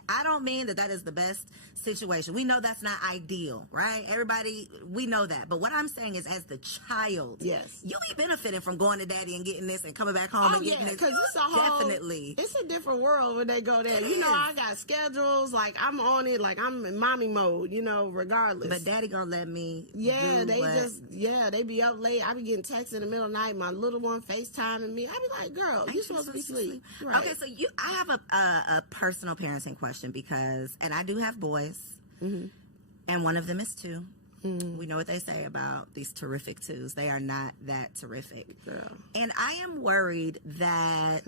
I don't mean that is the best situation. We know that's not ideal, right? Everybody, we know that. But what I'm saying is, as the child, Yes. you be benefiting from going to daddy and getting this and coming back home and getting this. Because it's a whole, Definitely. it's a different world when they go there. It You know, is. I got schedules. Like, I'm on it. Like, I'm in mommy mode, you know, regardless. But daddy gonna let me Yeah, do they be up late. I be getting texts in the middle of the night. My little one FaceTiming me. I be like, girl, you supposed to be asleep. Right. Okay, so I have a personal parenting question because, and I do have boys, and one of them is 2. We know what they say about these terrific twos. They are not that terrific. Yeah. And I am worried that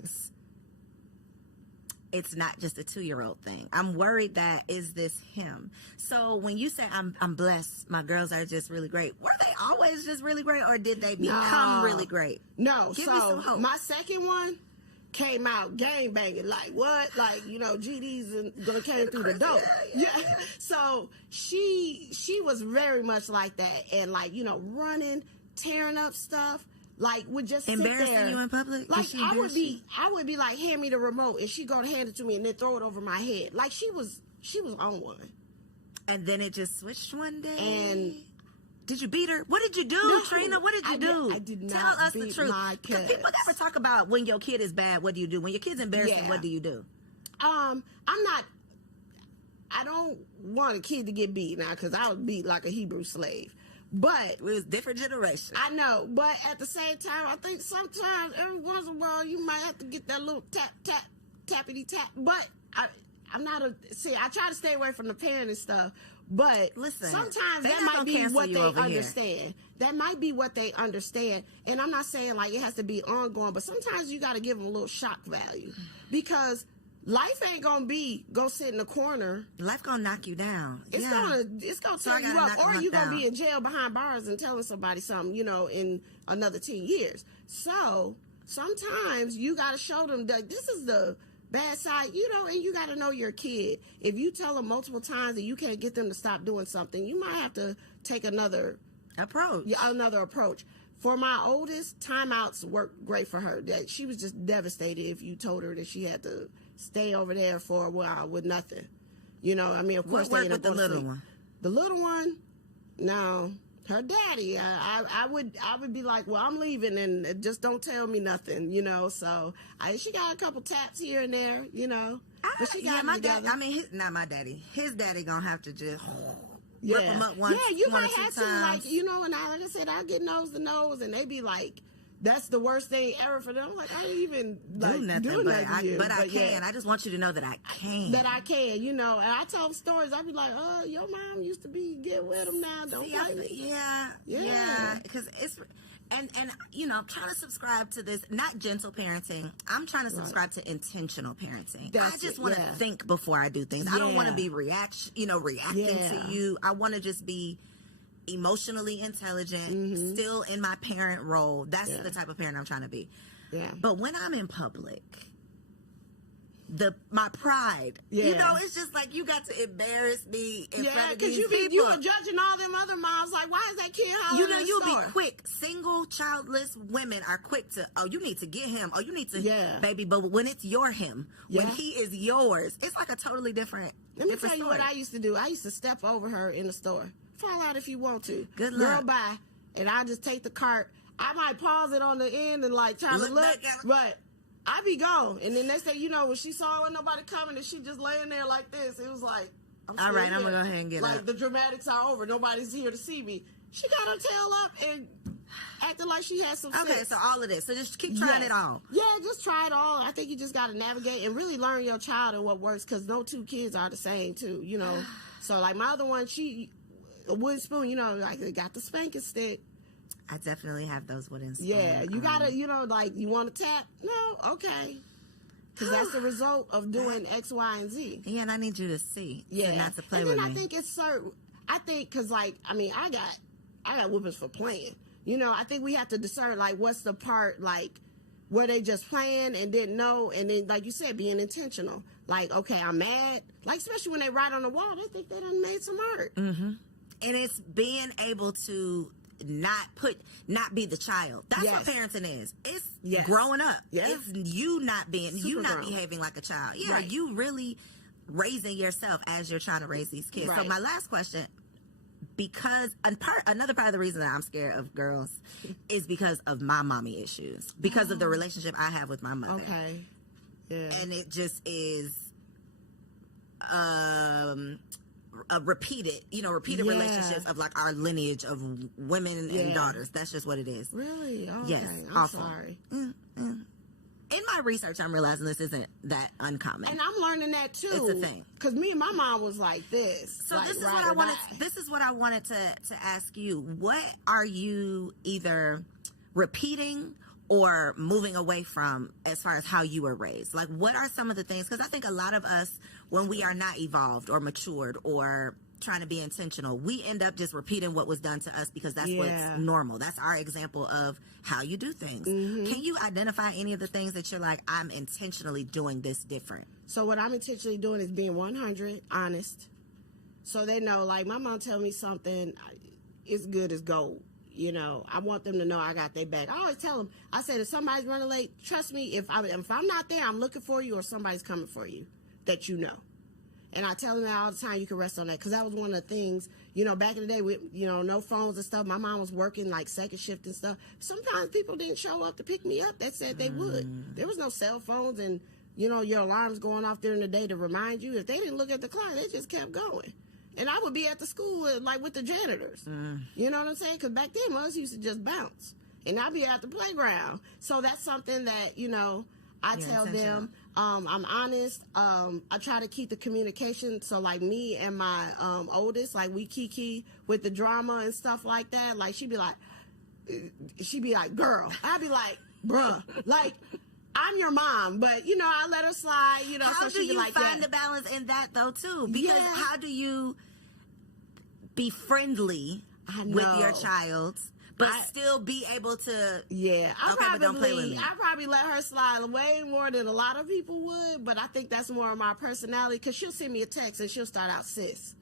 it's not just a 2-year-old thing. I'm worried that, is this him? So when you say I'm blessed, my girls are just really great, were they always just really great, or did they become really great? No. Give me some hope. My second one came out gang banging, like what? Like, you know, GD's gonna came through the door. Yeah. So she was very much like that, and like, you know, running, tearing up stuff. Like, would just embarrassing sit there. You in public? Like, I would be like, hand me the remote, and she'd go to hand it to me and then throw it over my head. Like, she was on one. And then it just switched one day. And did you beat her? What did you do, No, Trina? What did you do? I did not Tell us the beat truth. my Because kids. people never talk about when your kid is bad, what do you do? When your kid's embarrassing, Yeah. what do you do? I don't want a kid to get beat now, because I was beat like a Hebrew slave. But It was different generation. I know, but at the same time, I think sometimes, every once in a while, you might have to get that little tappity tap. But I'm not I try to stay away from the parenting stuff. But Listen, sometimes they that not might gonna be cancel what you they over here. understand. That might be what they understand. And I'm not saying like it has to be ongoing, but sometimes you got to give them a little shock value, because life ain't gonna go sit in the corner. Life gonna knock you down. It's gonna So tear I you gotta up, knock or them you're gonna down. be in jail behind bars and telling somebody something, you know, in another 10 years. So sometimes you gotta show them that this is the bad side, you know, and you gotta know your kid. If you tell them multiple times that you can't get them to stop doing something, you might have to take another approach. For my oldest, timeouts worked great for her. That she was just devastated if you told her that she had to stay over there for a while with nothing. You know, I mean, of course, What they worked end with up the going to little sleep. one? The little one, no, her daddy. I would be like, well, I'm leaving, and just don't tell me nothing, you know. So she got a couple taps here and there, you know, but she got my it together. dad. I mean, not my daddy. His daddy gonna have to just rip him up once. Yeah, you one might or two have to, times. like, you know, and like I said, I get nose to nose, and they be like, that's the worst thing ever for them. I'm like, I didn't even do nothing, but I can. Yeah. I just want you to know that I can. That I can, you know, and I tell them stories. I be like, oh, your mom used to get with him now. Don't blame me. Yeah. Because it's, and you know, I'm trying to subscribe to this, not gentle parenting. I'm trying to subscribe to intentional parenting. I just want to think before I do things. I don't want to be reacting to you. I want to just be emotionally intelligent, still in my parent role. That's the type of parent I'm trying to be. Yeah. But when I'm in public, my pride, you know, it's just like you got to embarrass me in front of these people. You were judging all them other moms, like, why is that kid hollering? You know, you'll be quick. Single, childless women are quick to, oh, you need to get him. Oh, you need to, baby. But when it's your him, when he is yours, it's like a totally different. Let me tell you what I used to do. I used to step over her in the store. Fall out if you want to. Good Girl, luck. bye. And I just take the cart. I might pause it on the end and like try to look, back at her. but I be gone. And then next thing you know, when she saw when nobody coming and she just laying there like this, it was like, all right, I'm gonna go ahead and get like up. the dramatics are over. Nobody's here to see me. She got her tail up and acting like she had some Okay, sense. so all of this. So just keep trying it all. Yeah, just try it all. I think you just got to navigate and really learn your child and what works, because no two kids are the same too, you know. So like my other one, a wooden spoon, you know, like they got the spanking stick. I definitely have those wooden spoons. Yeah, you gotta, you know, like you want to tap? No, okay. Because that's the result of doing X, Y, and Z. Yeah, and I need you to see. Yeah, not to play and with then me. I think it's certain. I think because like I mean I got whoopings for playing. You know, I think we have to discern like what's the part like where they just playing and didn't know, and then like you said, being intentional. Like, okay, I'm mad. Like especially when they write on the wall, they think they done made some art. Mm-hmm. And it's being able to not be the child. That's what parenting is. It's growing up. Yes. It's you not grown. behaving like a child. Yeah, Right. you really raising yourself as you're trying to raise these kids. Right. So my last question, because another part of the reason that I'm scared of girls is because of my mommy issues, because of the relationship I have with my mother. Okay. Yeah. And it just is repeated relationships of like our lineage of women and daughters. That's just what it is. Really? Okay. Yes. I'm Awful. sorry. in my research, I'm realizing this isn't that uncommon. And I'm learning that too. It's a thing. Because me and my mom was like this. So like, this is what I wanted to ask you. What are you either repeating or moving away from as far as how you were raised? Like, what are some of the things? Because I think a lot of us, when we are not evolved or matured or trying to be intentional, we end up just repeating what was done to us because that's what's normal. That's our example of how you do things. Can you identify any of the things that you're like, I'm intentionally doing this different? So what I'm intentionally doing is being 100 honest. So they know, like, my mom tell me something, it's good as gold. You know, I want them to know I got their back. I always tell them, I said, if somebody's running late, trust me, if I'm not there, I'm looking for you or somebody's coming for you that you know. And I tell them that all the time, you can rest on that. Because that was one of the things, you know, back in the day, with, you know, no phones and stuff. My mom was working like second shift and stuff. Sometimes people didn't show up to pick me up. They said they would. There was no cell phones and, you know, your alarms going off during the day to remind you. If they didn't look at the clock, they just kept going. And I would be at the school with the janitors. You know what I'm saying? Because back then, us used to just bounce. And I'd be at the playground. So that's something that, you know, I tell them. I'm honest. I try to keep the communication. So, like, me and my oldest, like, we kiki with the drama and stuff like that. Like, she'd be like, girl. I'd be like, bruh. Like, I'm your mom, but, you know, I let her slide, you know. How so do you find the balance in that, though, too? Because how do you be friendly with your child, but still be able to... Yeah, but don't play with me. I probably let her slide way more than a lot of people would, but I think that's more of my personality, because she'll send me a text and she'll start out, sis.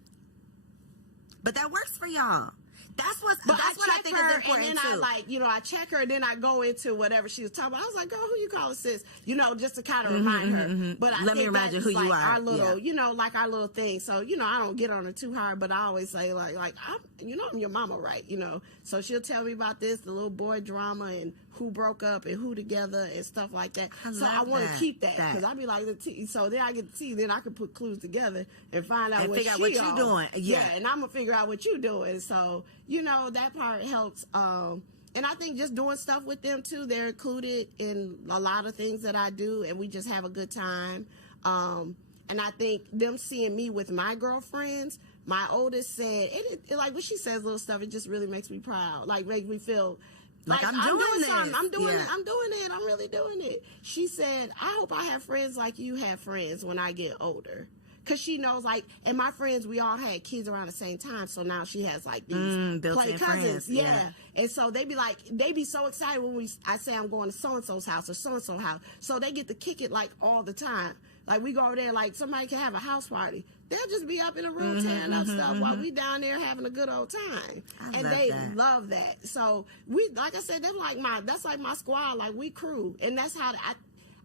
But that works for y'all. That's what I think is important, and then too. I check her, and then I go into whatever she was talking about. I was like, girl, who you calling sis? You know, just to kind of remind her. But Let me remind you who you are. Our little, you know, like our little thing. So, you know, I don't get on her too hard, but I always say, like, I'm your mama, right? You know, so she'll tell me about this, the little boy drama, and who broke up and who together and stuff like that. I want to keep that, because I be like, so then I get to see, then I can put clues together and find out figure out what you're doing. Yeah, and I'm gonna figure out what you're doing. So, you know, that part helps. And I think just doing stuff with them too, they're included in a lot of things that I do, and we just have a good time. And I think them seeing me with my girlfriends, my oldest said, like when she says little stuff, it just really makes me proud. Like, makes me feel like I'm doing this. I'm doing it. I'm really doing it. She said, I hope I have friends like you have friends when I get older. Because she knows, like, and my friends, we all had kids around the same time. So now she has, like, these play cousins. Friends, yeah. And so they be so excited when I say I'm going to so-and-so's house or so-and-so house. So they get to kick it, like, all the time. Like, we go over there, like, somebody can have a house party. They'll just be up in a room tearing up stuff while we down there having a good old time. And they love that. So, like I said, that's like my squad. Like, we crew. And that's how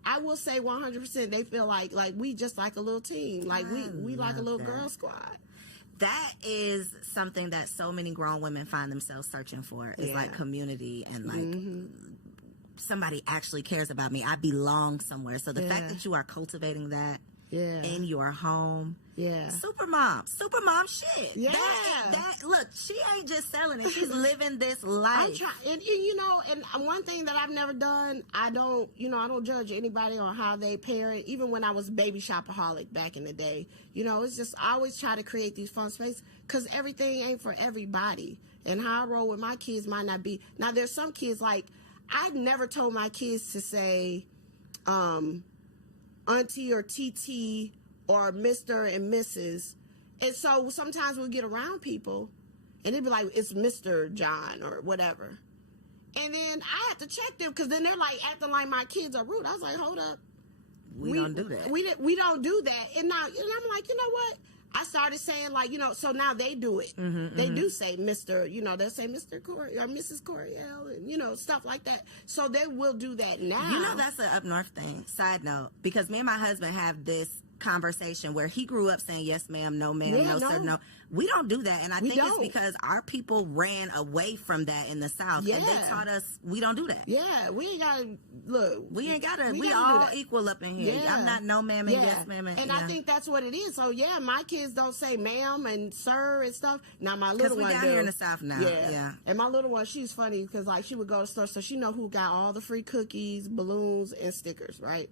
I will say 100% they feel like we just like a little team. Like, we like a little girl squad. That is something that so many grown women find themselves searching for, is like community and like somebody actually cares about me. I belong somewhere. So the fact that you are cultivating that in your home. Yeah. Super mom shit. Yeah. That look, she ain't just selling it. She's living this life. I'm trying, and you know, and one thing that I've never done, I don't judge anybody on how they parent. Even when I was baby shopaholic back in the day, you know, it's just, I always try to create these fun spaces, because everything ain't for everybody. And how I roll with my kids might not be. Now, there's some kids, like, I never told my kids to say, auntie or TT or Mr. and Mrs. And so sometimes we'll get around people and they'll be like, it's Mr. John or whatever. And then I have to check them, because then they're like acting like my kids are rude. I was like, hold up. We don't do that. We don't do that. And I'm like, you know what? I started saying, like, you know, so now they do it. They do say Mr., you know, they'll say Mr. Corey or Mrs. Coriel and, you know, stuff like that. So they will do that now. You know, that's an up north thing. Side note, because me and my husband have this conversation where he grew up saying yes ma'am, no ma'am, Yeah, no no. sir, no. We don't do that, and I We think don't. it's because our people ran away from that in the South, and Yeah. they taught us we don't do that. Yeah, we ain't gotta look. We ain't gotta. We gotta do all that. equal up in here. Yeah. I'm not no ma'am and yes ma'am, And yeah. I think that's what it is. So yeah, my kids don't say ma'am and sir and stuff. Now my 'Cause little we one down do. here in the South now. Yeah. And my little one, she's funny because like she would go to the store, so she know who got all the free cookies, balloons, and stickers, right?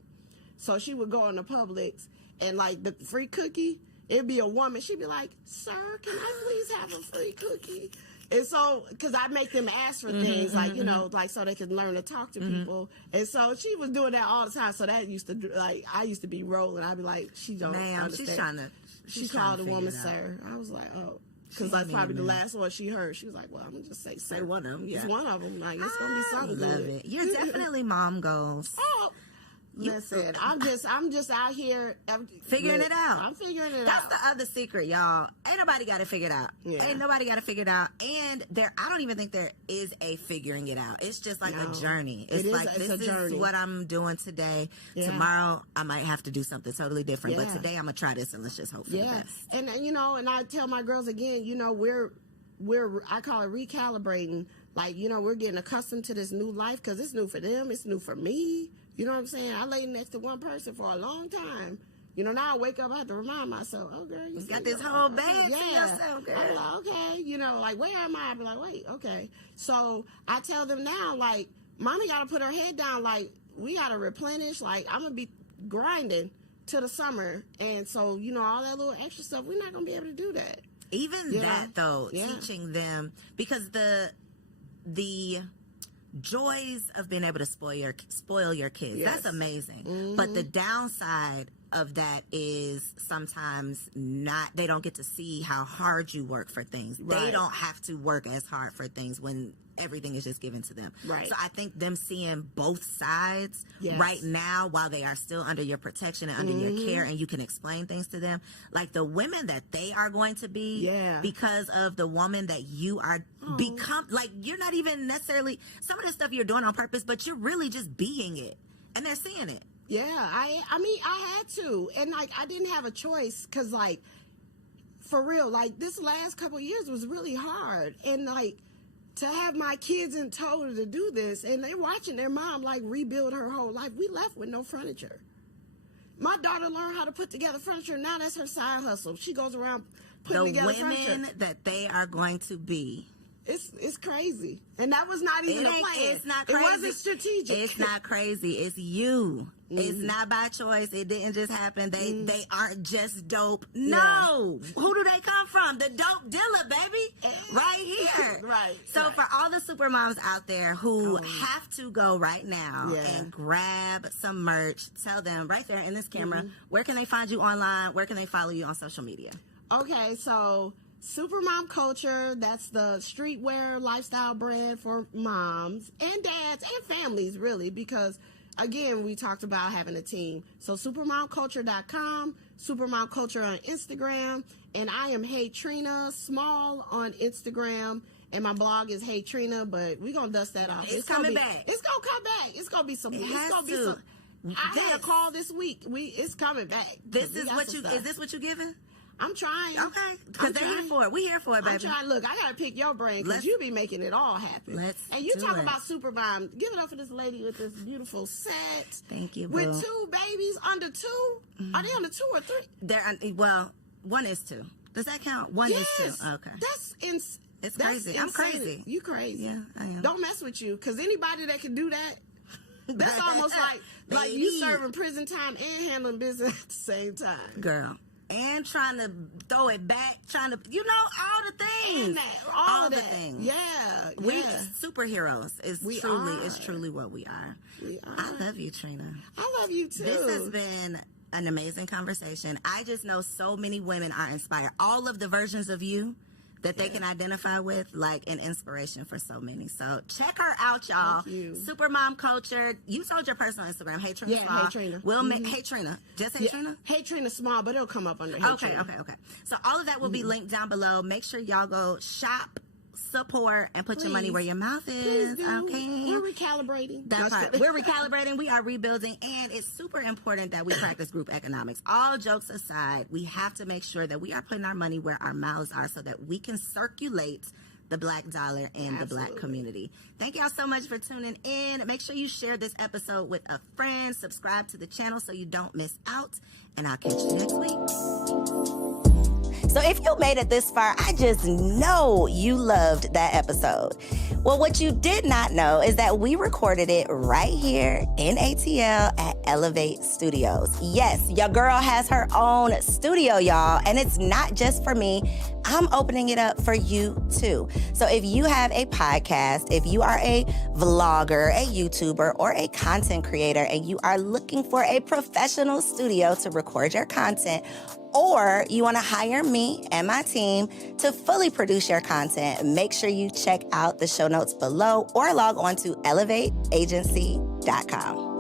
So she would go in the Publix and like the free cookie, it'd be a woman. She'd be like, "Sir, can I please have a free cookie?" And so, because I make them ask for things, like, you know, like so they can learn to talk to people. And so she was doing that all the time. So that used to, like, I used to be rolling. I'd be like, she don't Ma'am, understand. she's trying to. She called the woman sir. I was like, oh. Because like probably the last one she heard, she was like, well, I'm going to just say sir. Say one of them, yeah. It's one of them. Like, it's going to be something Love good. it. You're definitely mom goals. Oh, listen, I'm just out here Figuring it out. I'm figuring it That's out. the other secret, y'all. Ain't nobody got it figured out. Yeah. Ain't nobody got it figured out. And I don't even think there is a figuring it out. It's just like No. a journey. It's It is- like, it's this a journey. is what I'm doing today. Yeah. Tomorrow, I might have to do something totally different. But Yeah. today, I'm going to try this and let's just hope for the Yeah, best. and you know, and I tell my girls again, you know, we're I call it recalibrating. Like, you know, we're getting accustomed to this new life because it's new for them, it's new for me. You know what I'm saying? I lay next to one person for a long time. You know, now I wake up, I have to remind myself, oh, girl, you got see, this whole bag to yeah. yourself, girl. I'm like, okay, you know, like, where am I? I be like, wait, okay. So I tell them now, like, mommy got to put her head down. Like, we got to replenish. Like, I'm going to be grinding to the summer. And so, you know, all that little extra stuff, we're not going to be able to do that. Even Yeah. that, though, Yeah. teaching them, because the joys of being able to spoil your kids, Yes. that's amazing. But the downside of that is sometimes they don't get to see how hard you work for things. They Right. don't have to work as hard for things when everything is just given to them. Right. So I think them seeing both sides Yes. right now while they are still under your protection and under your care, and you can explain things to them, like the women that they are going to be Yeah. because of the woman that you are become. Like, you're not even necessarily some of the stuff you're doing on purpose, but you're really just being it, and they're seeing it. Yeah, I mean, I had to. And, like, I didn't have a choice because, like, for real, like, this last couple of years was really hard. And, like, to have my kids in tow to do this, and they're watching their mom, like, rebuild her whole life. We left with no furniture. My daughter learned how to put together furniture. Now that's her side hustle. She goes around putting The together women furniture. that they are going to be. It's crazy. And that was not even a plan. It's not crazy. It wasn't strategic. It's not crazy. It's you. It's not by choice. It didn't just happen. They aren't just dope. No. Who do they come from? The dope dealer, baby. Right here. Right. So right. for all the super moms out there who have to go right now Yeah. and grab some merch, tell them right there in this camera, where can they find you online? Where can they follow you on social media? Okay, so Supermom Culture, that's the streetwear lifestyle brand for moms and dads and families, really, because, again, we talked about having a team. So supermomculture.com, Supermom Culture on Instagram, and I am Hey Trina Small on Instagram, and my blog is Hey Trina, but we're going to dust that off. It's gonna coming be- back. It's going to come back. It's going to be some. It it's has gonna be to. some. I had a call this week. It's coming back. This We is got what some you stuff. is this what you giving? I'm trying. Okay. Because I'm they're here trying. for it. We here for it, I'm baby. trying. Look, I gotta pick your brain because Let's- you be making it all happen. Let's and you do talk it. about Supermom. Give it up for this lady with this beautiful set. Thank you, With boo. 2 babies under 2. Are they under 2 or 3? Well, one is 2. Does that count? One is 2. Okay. That's It's crazy. I'm crazy. You crazy? Yeah, I am. Don't mess with you, because anybody that can do that. That's almost like you Baby. serving prison time and handling business at the same time. Girl. And trying to throw it back, trying to, all the things. And that, all of the that. things. Yeah. We yeah. superheroes is We truly what we are. We are. I love you, Trina. I love you too. This has been an amazing conversation. I just know so many women are inspired. All of the versions of you that they can identify with, like an inspiration for so many. So check her out, y'all. Thank you. Supermom Culture. You told your personal Instagram. Hey Trina. Yeah, Small. Hey Trina. We'll Hey Trina. Just Hey Trina. Hey Trina Small, but it'll come up under Hey Okay. Trina. So all of that will be linked down below. Make sure y'all go shop support and put your money Please. where your mouth Please is. do. Okay. We're recalibrating. That Just part. kidding. We're recalibrating. We are rebuilding. And it's super important that we practice group economics. All jokes aside, we have to make sure that we are putting our money where our mouths are so that we can circulate the Black dollar in the Black community. Thank y'all so much for tuning in. Make sure you share this episode with a friend. Subscribe to the channel so you don't miss out. And I'll catch you next week. So if you made it this far, I just know you loved that episode. Well, what you did not know is that we recorded it right here in ATL at Elevate Studios. Yes, your girl has her own studio, y'all, and it's not just for me. I'm opening it up for you too. So if you have a podcast, if you are a vlogger, a YouTuber, or a content creator, and you are looking for a professional studio to record your content, or you want to hire me and my team to fully produce your content, make sure you check out the show notes below or log on to elevateagency.com.